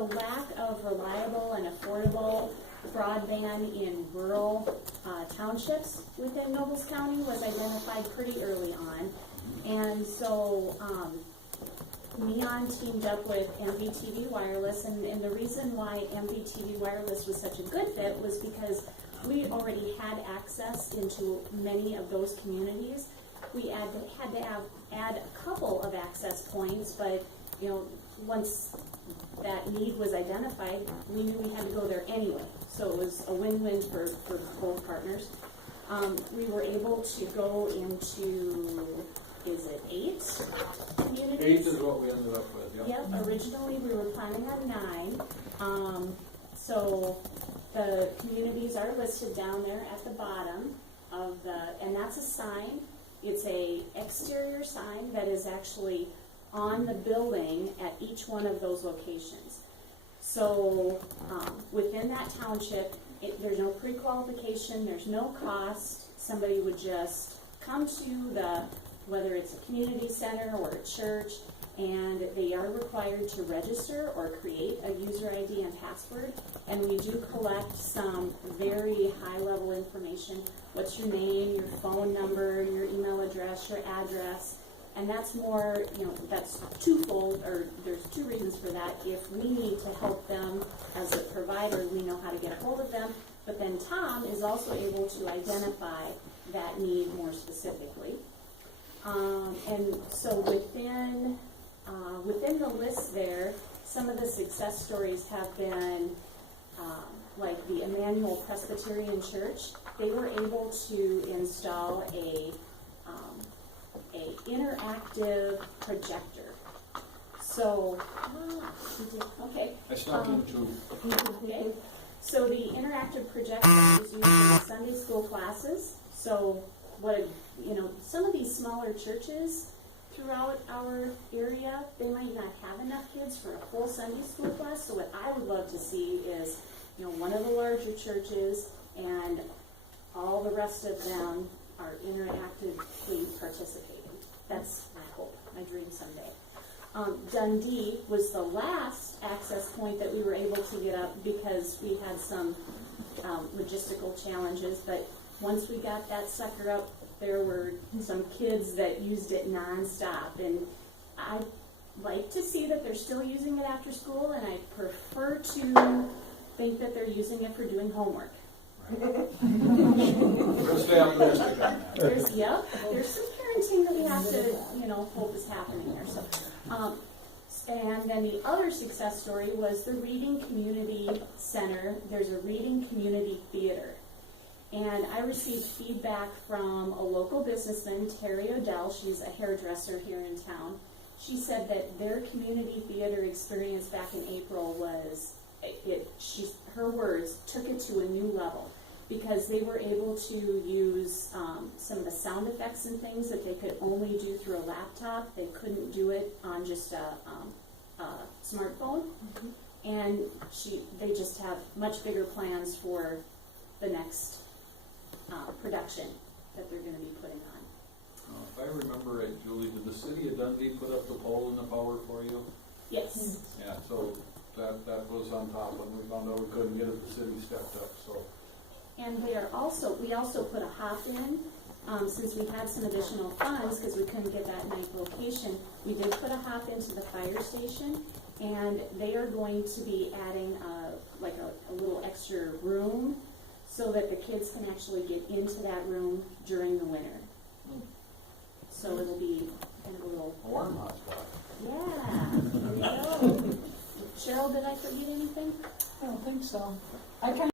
the lack of reliable and affordable broadband in rural townships within Nobles County was identified pretty early on. And so Neon teamed up with MVTV Wireless, and the reason why MVTV Wireless was such a good fit was because we already had access into many of those communities. We had to add a couple of access points, but once that need was identified, we knew we had to go there anyway. So it was a win-win for both partners. We were able to go into, is it 8 communities? 8 is what we ended up with, Yep, originally we were planning on 9. So the communities are listed down there at the bottom of and that's a sign. It's a exterior sign that is actually on the building at each one of those locations. So within that township, there's no pre-qualification, there's no cost. Somebody would just come to whether it's a community center or a church, and they are required to register or create a user ID and password. And we do collect some very high-level information. What's your name, your phone number, your email address, your address. And that's more, that's twofold, or there's 2 reasons for that. If we need to help them as a provider, we know how to get a hold of them. But then Tom is also able to identify that need more specifically. And so within the list there, some of the success stories have been like the Emmanuel Presbyterian Church. They were able to install a interactive projector. So, okay. I snuck in too. Okay. So the interactive projector is used in Sunday school classes. So some of these smaller churches throughout our area, they might not have enough kids for a full Sunday school class. So what I would love to see is, one of the larger churches and all the rest of them are interactively participating. That's my hope, my dream someday. Dundee was the last access point that we were able to get up because we had some logistical challenges, but once we got that sucker up, there were some kids that used it nonstop, and I'd like to see that they're still using it after school, and I prefer to think that they're using it for doing homework. We'll stay optimistic on that. There's some parenting that we have to, hope is happening there. So, and then the other success story was the Reading Community Center. There's a Reading Community Theater. And I received feedback from a local businessman, Terry Odell. She's a hairdresser here in town. She said that their community theater experience back in April was, her words, took it to a new level, because they were able to use some of the sound effects and things that they could only do through a laptop. They couldn't do it on just a smartphone. Mm-hmm. And they just have much bigger plans for the next production that they're going to be putting on. If I remember right, Julie, did the city of Dundee put up the pole and the power for you? Yes. Yeah, so that was on top. When we found out we couldn't get it, the city stepped up. So. And we also put a hop in, since we had some additional funds because we couldn't get that ninth location. We did put a hop into the fire station, and they are going to be adding a little extra room so that the kids can actually get into that room during the winter. So it'll be kind of a little warm hotspot. Yeah, there you go. Cheryl, did I forget anything? I don't think so. I kind